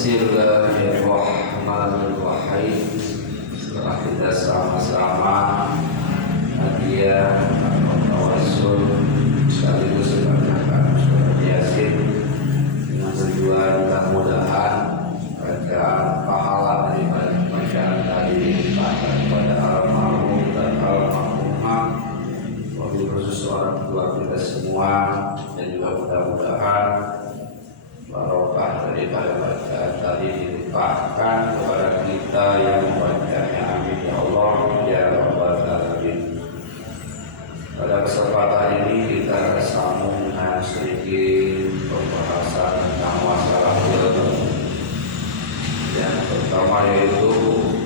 Bismillahirrahmanirrahim. Setelah kita sama-sama hadiah tawassul sekaligus mengucapkan surat Yasin dengan tujuan mudah-mudahan bacaan pahala dari bacaan tadi dilimpahkan kepada almarhum dan almarhumah, wabil khusus orang tua kita semua, dan juga mudah-mudahan barokah daripada bacaan tadi dilimpahkan kepada kita yang membacanya. Amin ya Allah ya Rabbal Alamin. Pada kesempatan ini kita sambung dengan sedikit pembahasan tentang masalah ilmu. Yang pertama yaitu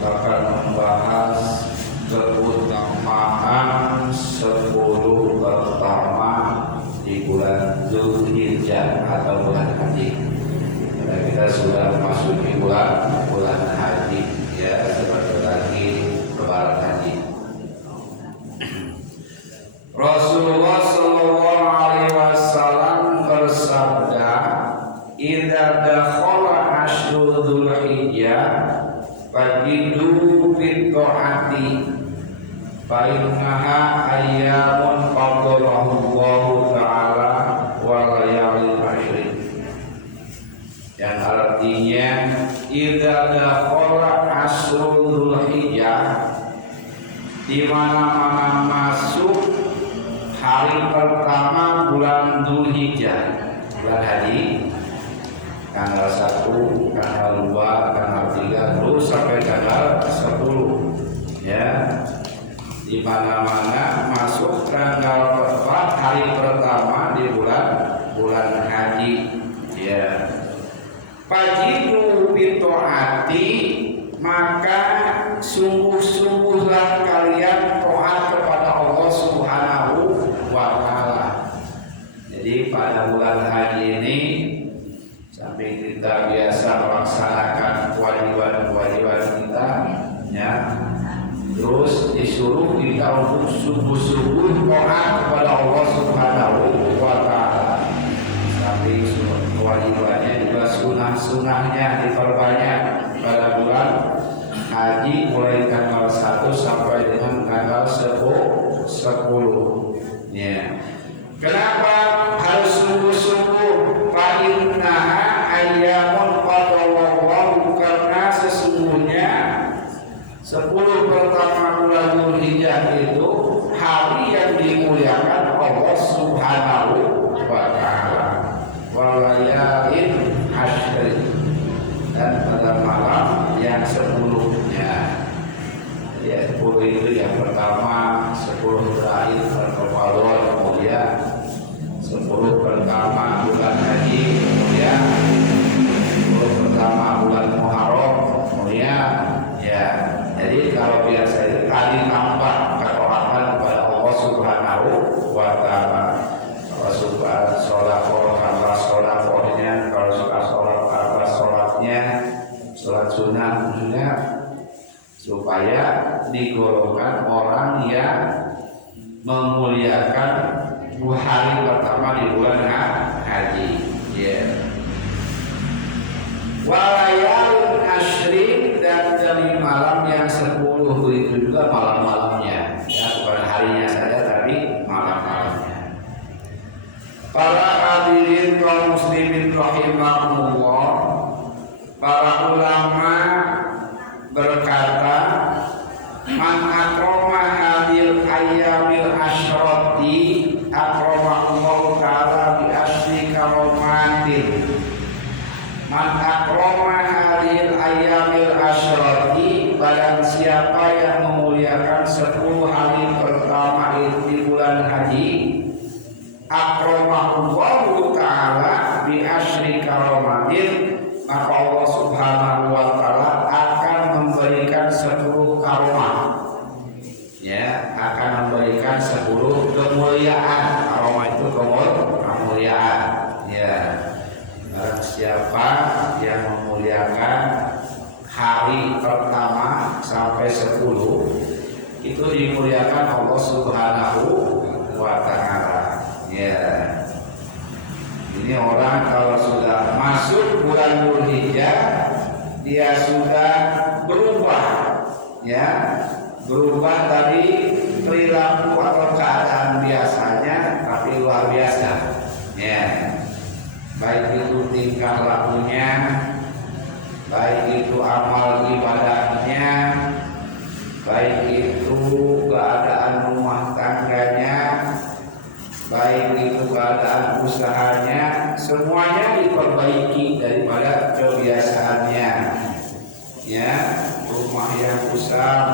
akan membahas keutamaan 10 pertama di bulan Dzulhijjah atau bulan haji. Karena kita sudah memasuki bulan haji, ya, sebentar lagi lebaran haji. Rasulullah sallallahu alaihi wasallam bersabda, "Idza dakhala asyru Dzulhijjah fajidu fit ta'ati fa innaha ayyamun qaddarallahu ta'ala wa layalin asyrin." Yang artinya idza dakhala asyru Dzulhijjah, di mana-mana masuk hari pertama bulan Dzulhijjah, bulan haji, tanggal 1, tanggal 2, tanggal 3, terus sampai tanggal 10, ya. Di mana-mana masuk tanggal 4 hari pertama di bulan haji, ya. Fajidu bitaati, maka sungguh-sungguhlah kalian taat kepada Allah Subhanahu wa ta'ala. Jadi pada bulan haji ini, sampai kita biasa melaksanakan kewajiban-kewajiban kita, ya, terus disuruh kita untuk sungguh-sungguh taat kepada Allah Subhanahu wa ta'ala. Sampai kewajibannya juga sunah-sunahnya diperbanyak pada bulan haji, mulai tanggal 1 sampai dengan tanggal 10, ya. Kenapa harus sungguh-sungguh? Fa innaha ayyamun qaddarallahu, karena sesungguhnya 10 pertama bulan Dzulhijjah itu hari yang dimuliakan Allah Subhanahu wa ta'ala, wa layalin asyrin, dan pada malam yang 10-nya. Ya, 10 itu yang pertama, 10 terakhir Ramadan, kemudian 10 pertama bulan haji, kemudian 10 pertama bulan Muharram, kemudian, ya. Jadi kalau biasa itu kali nampak ketaatan kepada Allah Subhanahu wa ta'ala. Kalau suka sholat-sholatnya, kalau suka sholatnya, sholat sunnah khususnya, supaya digolongkan orang yang memuliakan hari pertama di bulan haji, ya. Walayalin asyrin, dan dari malam yang 10 itu juga malam-malamnya, ya, bukan harinya saja tapi malam-malamnya. Para hadirin kaum muslimin rahimahumullah, para ulama berkata, man akrama hadil ayyamil asyrati akramahu ta'ala bi asri karomatin. Man akrama hadil ayyamil asyrati, barang siapa yang memuliakan 10 hari pertama itu di bulan haji, akramahu ta'ala bi asri karomatin, maka Allah Subhanahu wa ta'ala akan memberikan 10 karomah, ya, akan memberikan 10 kemuliaan. Karomah itu kemuliaan, ya. Barang siapa yang memuliakan hari pertama sampai 10, itu dimuliakan Allah Subhanahu wa ta'ala, ya. Ini orang kalau sudah masuk bulan Dzulhijjah dia sudah berubah, ya, berubah dari perilaku atau keadaan biasanya tapi luar biasa, ya, baik itu tingkah lakunya, baik itu amal ibadahnya, baik itu keadaan rumah tangganya, baik itu keadaan usahanya, semuanya diperbaiki daripada kebiasaannya, ya, rumah yang usang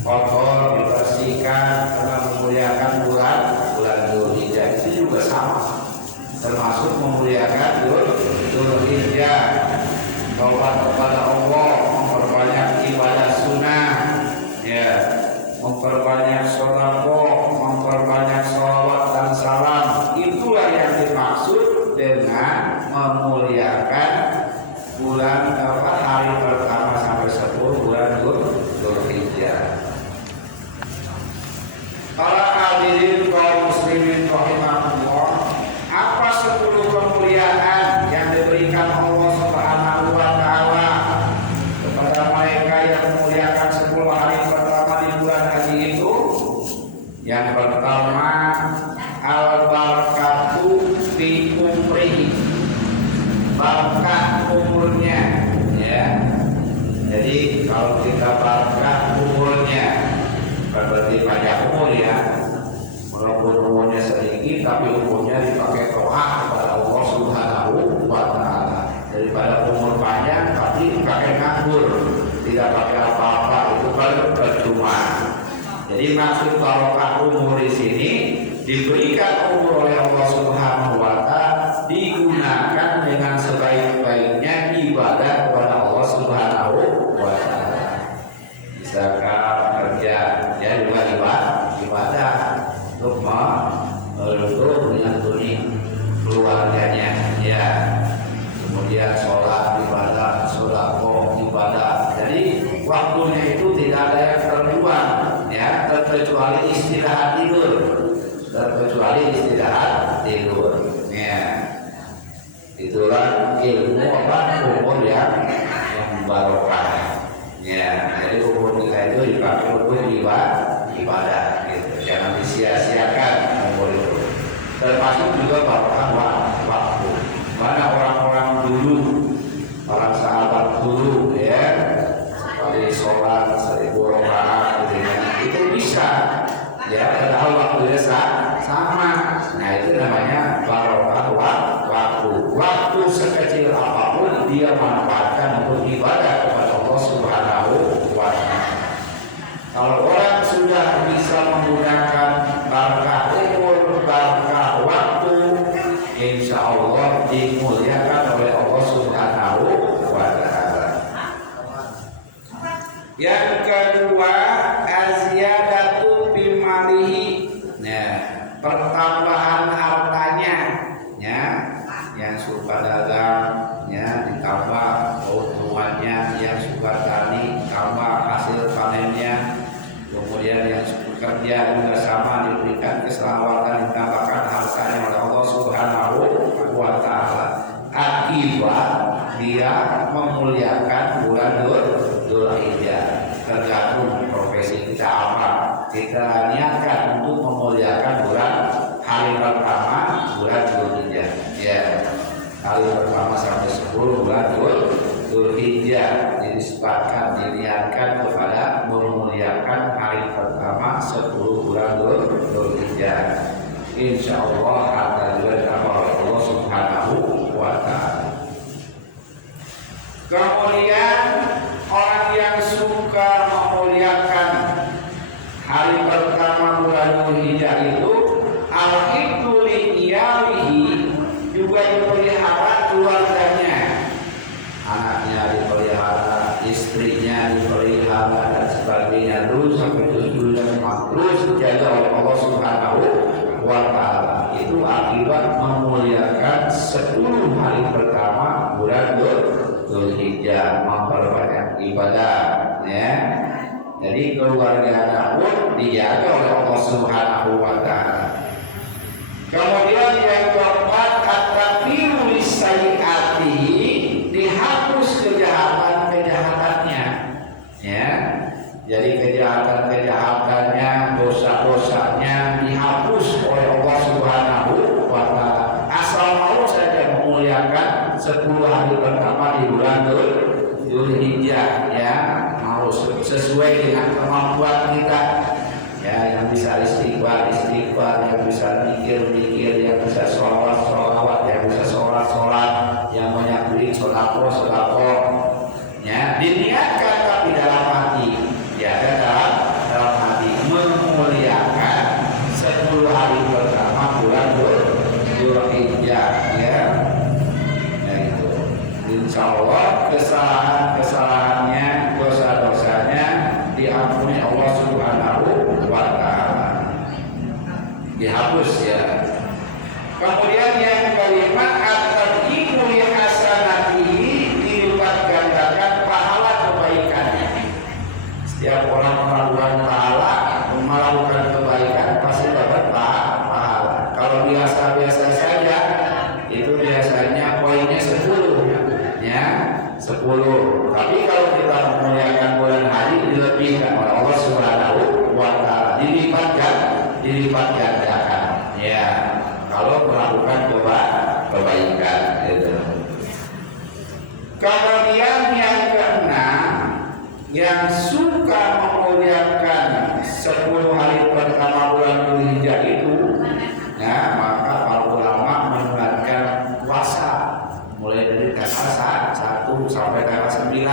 kotor dibersihkan karena memuliakan bulan Dzulhijjah. Itu juga sama, termasuk memuliakan Dzulhijjah. Taubat kepada Allah, memperbanyak ibadah sunnah, ya, memperbanyak sedekah, memperbanyak sholawat dan salam. Itulah yang dimaksud dengan memuliakan bulan hari pertama sampai 10 bulan Dzulhijjah. Para hadirin kaum muslimin rahimahullah, apa 10 kemuliaan yang diberikan Allah Subhanahu wa taala kepada mereka yang memuliakan 10 hari pertama di bulan haji itu? Yang pertama, al-barakatu fi umrihi, berkah umurnya, ya. Jadi kalau kita berkah umurnya berarti panjang umur, ya. Walaupun umurnya sedikit tapi umurnya dipakai doa kepada Allah Subhanahu wa taala. Daripada umur panjang tapi dipakai nganggur, tidak pakai apa-apa, itu kan percuma. Jadi maksud barokah umur di sini diberikan umur oleh Allah Subhanahu wa taala, digunakan dengan sebaik-baiknya ibadah kepada Allah Subhanahu wa taala. Misalkan kerja, ya juga ibadah untuk menyantuni keluarganya, ya. Kemudian sholat ibadah, sedekah ibadah. Jadi waktunya itu tidak ada yang terbuang, ya, terkecuali istirahat tidur, ya. Itulah ilmu umur yang barokah, ya. Jadi umur kita itu dipakai untuk ibadah, gitu. Jangan disia-siakan umur itu. Termasuk juga barokah waktu. Mana orang-orang dulu, para sahabat dulu, ya, sekali sholat 1000 rakaat, itu bisa, ya, padahal waktunya sama. Nah, itu namanya barokah waktu. Waktu sekecil apapun dia manfaatkan untuk ibadah kepada Allah Subhanahu wa taala. Kalau orang sudah bisa menggunakan barokah umur, barokah waktu, insya Allah dimuliakan oleh Allah Subhanahu wa taala. Yang kedua, aziyadatu bimalihi. Nah, pertambahan hartanya, ya, yang suka dagang, ya, ditambah keuntungannya, yang suka tani, tambah hasil panennya. Kemudian yang suka kerja juga sama, diberikan keselamatan, ditambahkan hartanya oleh Allah Subhanahu wa taala. Akibat dia memuliakan bulan Dzulhijjah. Tergantung profesi kita apa, kita niatkan untuk memuliakan bulan hari pertama bulan Dzulhijjah, ya. Hari pertama sampai 10 bulan Dzulhijjah, jadi sepakatkan diniatkan kepada memuliakan hari pertama 10 bulan Dzulhijjah. Insya Allah akan juga ditambah oleh Allah Subhanahu wa taala. Kemudian orang yang suka memuliakan hari pertama bulan Dzulhijjah itu, al-hibdu li iyalihi, juga dipelihara keluarganya, anaknya dipelihara, istrinya dipelihara dan sebagainya, terus sampai tujuh dan terus dijaga oleh Allah Subhanahu wa taala. Itu akibat memuliakan 10 hari pertama bulan Dzulhijjah, memperbanyak ibadah, ya. Jadi keluarga pun dijaga oleh Allah Subhanahu wa taala. Kemudian yang keempat, at-taqiru lis-sayyi'ati, dihapus kejahatan 10 hari pertama di bulan Dzulhijjah ya, mau sesuai dengan kemampuan kita ya, yang bisa istighfar, yang bisa mikir, yang bisa sholawat, yang bisa sholat, yang banyak beli sholako ya, diniatkan tapi dalam hati ya, dalam hati memuliakan 10 hari pertama bulan Dzulhijjah ya. Nah itu insya Allah kesalahannya, dosa-dosanya diampuni Allah Subhanahu wa ta'ala, dihapus ya. Kemudian yang kelima, at-tadhimu li hasanatihi, dilipat gandakan pahala kebaikannya. Setiap orang melakukan kebaikan pasti dapat pahala. Kalau biasa-biasa saja itu biasanya poinnya 10 ya, 10. Tapi kalau kita memuliakan bulan hari dilebihkan oleh Allah Subhanahu wa ta'ala, dilipat gandakan ya, kalau melakukan kebaikan gitu. Kemudian yang keenam, yang suka memuliakan 10 hari pertama bulan Dzulhijjah itu ya, maka para ulama menguatkan puasa mulai dari tanggal 1 sampai tanggal 9.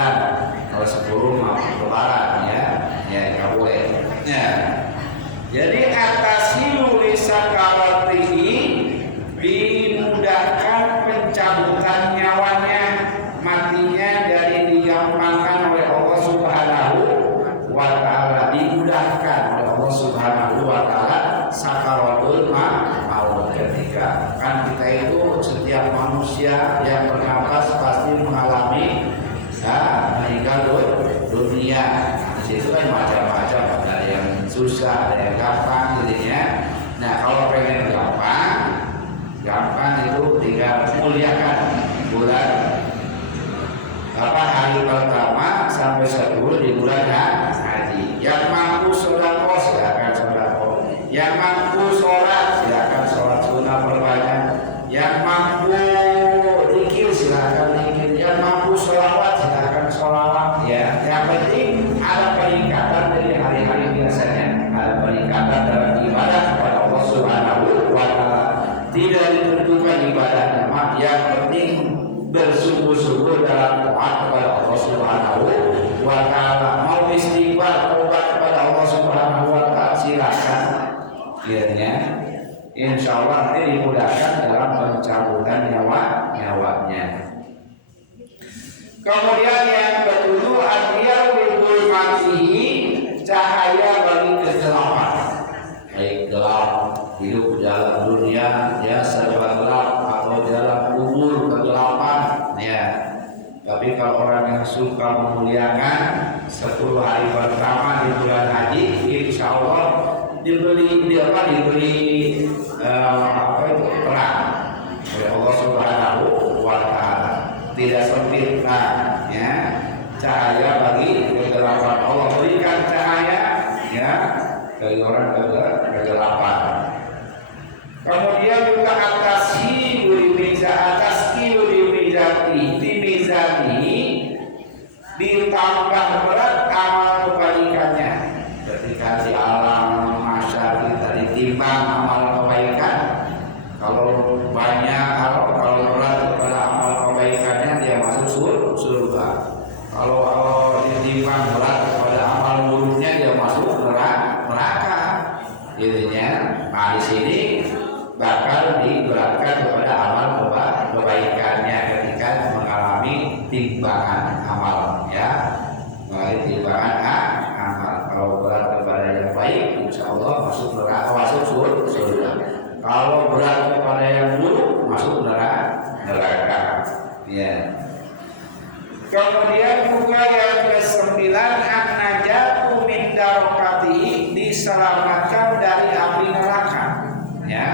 Kalau 10 maaf lebaran ya nggak boleh ya. Jadi atasilu lisakaratihi, dimudahkan pencabutan nyawanya, matinya dari digampangkan oleh Allah Subhanahu wa ta'ala, dimudahkan oleh Allah Subhanahu wa ta'ala sakaratul maut. Ketika kan kita itu setiap manusia yang bernafas pasti mengalami meninggal dunia. Di situ kan macam-macam, ada yang susah, ada yang gampang jadinya. Nah kalau pengen gampang itu tinggal muliakan bulan hari pertama sampai 10 di bulan haji. Yang mampu sedekah silakan sedekah, yang mampu sholat silakan sholat sunnah perbanyak, yang mampu zikir silakan zikir, yang mampu sholawat silakan sholawat ya. Yang penting ada peningkatan dari hari-hari biasanya, ada peningkatan dalam ibadah kepada Allah Subhanahu wa ta'ala. Tidak ditentukan ibadahnya, yang penting bersungguh-sungguh dalam taat kepada Allah Subhanahu wa ta'ala. Mau istighfar, taubat kepada Allah Subhanahu wa ta'ala silakan kiranya, insya Allah nanti dimudahkan dalam pencabutan nyawanya. Kemudian yang ketujuh, adiyah wibul matihi, cahaya bagi kegelapan. Baik gelap hidup dalam dunia ya, serba gelap, atau dalam kubur kegelapan ya. Tapi kalau orang yang suka memuliakan 10 hari pertama di bulan haji, insya Allah diberi terang oleh Allah Subhanahu wa ta'ala, tidak sempit ya, cahaya bagi kegelapan. Allah berikan cahaya ya bagi orang kegelapan. Kemudian juga atasi dimizani, ditambah berat amal kebaikannya. Ketika di alam masyarakat kita ditimbang amal kebaikan, kalau banyak kalau berat kepada amal kebaikannya dia masuk surga. Kalau ditimbang berat kepada amal buruknya dia masuk neraka. Jadinya, nah di sini bakal diberatkan kepada amal kebaikannya ketika mengalami timbangan amal ya, mengalami timbangan amal. Kalau berat kepada yang baik, insya Allah masuk neraka, masuk surga. Kalau berat kepada yang buruk, masuk neraka ya. Kemudian juga yang ke-9, an-najatu min darokatihi, diselamatkan dari api neraka ya,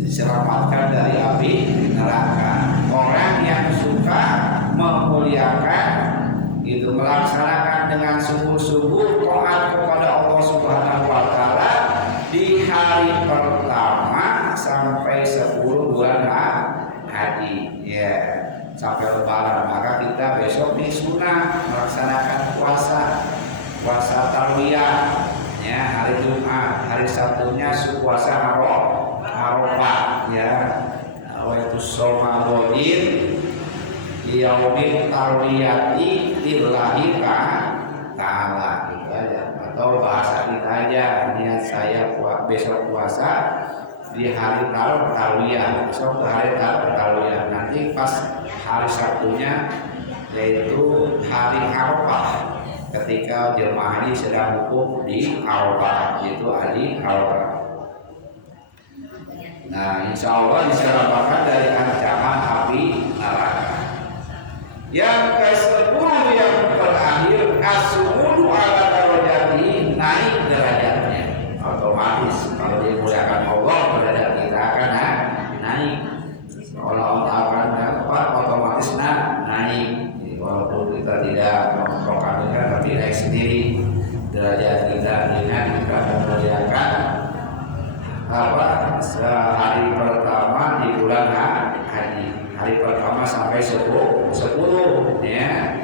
diselamatkan dari api neraka. Orang yang suka memuliakan itu, melaksanakan dengan sungguh-sungguh taat kepada Allah Subhanahu wa ta'ala di hari pertama sampai 10 bulan haji ya sampai lebaran, maka kita besok nih sunnah melaksanakan puasa tarwiyah ya, hari Jumat, hari Sabtunya puasa Arafah ya, yaitu Ramadan yaumil tarwiyati lillahi ta'ala gitu aja, atau bahasa kita aja, niat saya besok puasa di hari tarwiyah, besok ke hari tarwiyah, nanti pas hari Sabtunya yaitu hari Arafah, ketika jemaah haji sedang wukuf di Arafah, yaitu hari Arafah. Nah, insya Allah diselamatkan dari ancaman api neraka. Yang ke-10 yang terakhir, as-su'udu ala darajati, naik derajatnya. Otomatis kalau dimuliakan Allah, derajat kita akan naik. Kalau Allah akan dapat, otomatis naik. Jadi, walaupun kita tidak memproklamirkan, tapi naik sendiri derajat kita dengan kita memuliakan hari pertama di bulan haji, hari pertama sampai 10 ya.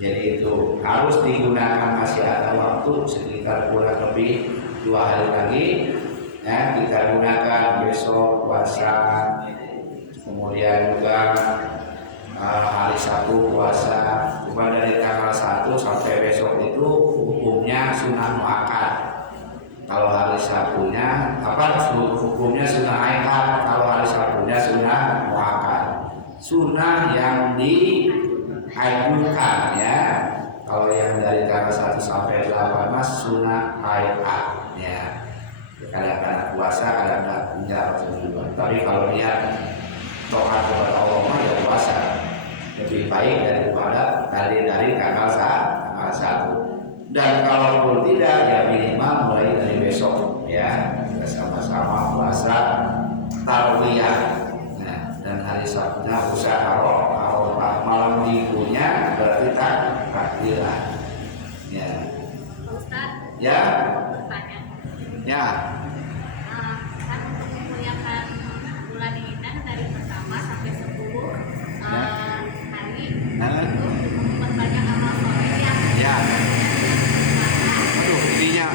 Jadi itu harus digunakan, masih ada waktu sekitar kurang lebih 2 hari lagi ya, kita gunakan besok puasa, kemudian juga hari Sabtu puasa. Cuma dari tanggal 1 sampai besok itu hukumnya sunnah muakkad. Kalau hari Sabtunya hukumnya sunnah aikad, kalau hari Sabtunya sunnah muakkad. Sunnah yang diajukan ya. Kalau yang dari tanggal 1 sampai 8 mas sunnah aikad ya. Kadang-kadang puasa, kadang-kadang enggak juga. Tapi kalau niat taat kepada Allah ya puasa lebih baik daripada dari tanggal 1. Dan kalaupun tidak ya minimal mulai dari besok ya, kita sama-sama puasa tarwiyah. Nah, dan hari Sabtunya usaha Arafah, malam minggunya berarti takbiran. Ya. Ustaz, Ya. bertanya. Ya. Kan memuliakan bulan ini kan dari pertama sampai 10 hari itu memperbanyak amal soleh yang Ya. Intinya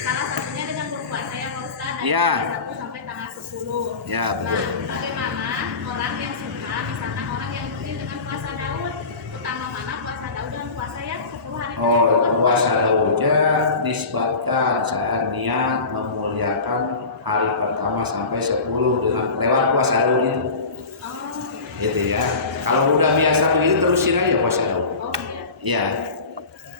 salah satunya dengan berpuasa ya Pak Ustaz, dari Ya. tanggal 1 sampai tanggal 10. Ya, betul. Nah, bagaimana orang yang suka, misalkan orang yang rutin dengan puasa Daud, utama mana puasa Daud dengan puasa yang 10 hari puasa Daudnya nisbatkan saya niat memuliakan hari pertama sampai 10 dengan lewat puasa Daud itu. Gitu ya. Kalau udah biasa begitu terusin aja puasa Daud. Iya.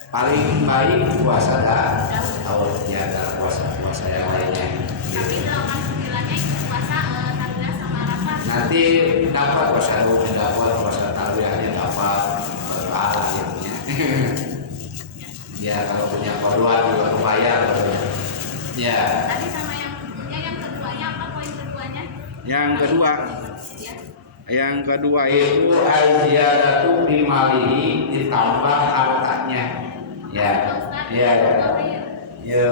Paling baik puasa Daud ya, ada puasa yang lainnya. Tapi 89-nya itu puasa tarwiyah sama Arafah. Nanti dapat puasa Daud, dapat puasa tarwiyahnya, dapat berpahala ya. Ya kalau punya keluar juga lumayan. Ya. Tadi sama yang keduanya apa poin keduanya? Yang kedua. Ya. Yang kedua itu al-ziyadatu fi malihi, ditambah hartanya. Ya. Ya. Ya.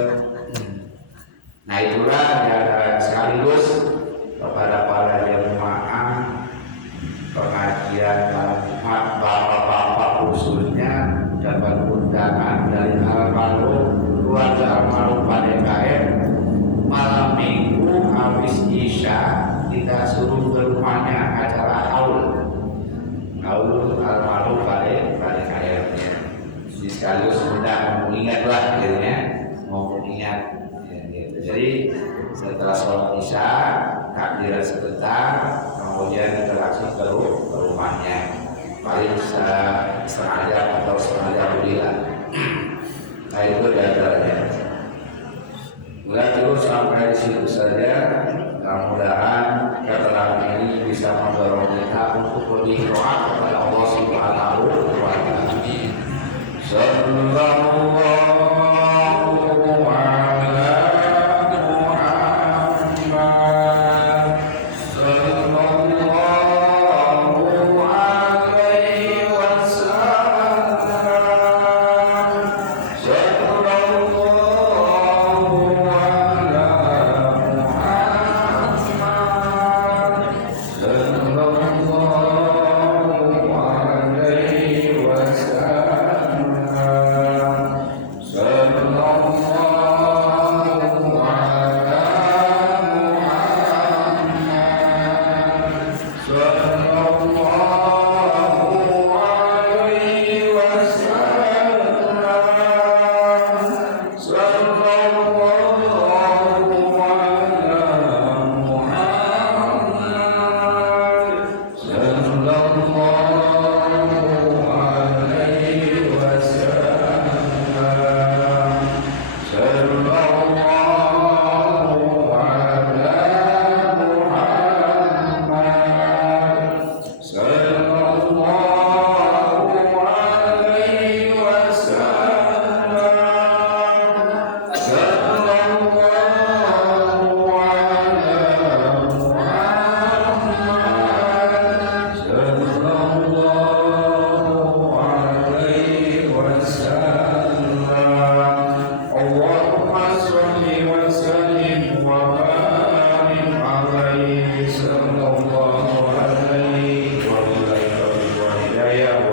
Nah itulah ya, sekaligus kepada para jemaah pengajian bapak-bapak khususnya dapat undangan dari almarhum keluarga almarhum Pak DKM, malam minggu habis isya kita suruh ke rumahnya acara haul almarhum Pak DKM ya. Sekaligus sudah mengingat lah akhirnya mau mengingat ya, gitu. Jadi setelah sholat isya takbiran sebentar, kemudian kita langsung ke rumahnya paling setengah jam atau setengah jam lebih lah. Nah itu diantaranya. Mulai terus sampai di situ saja. Mudah-mudahan keterangan ini bisa mendorong kita untuk lebih doa kepada Allah Subhanahu wa Ta'ala. Sallallahu ala Muhammad sallallahu alaihi wasallam sallallahu ala Muhammad saya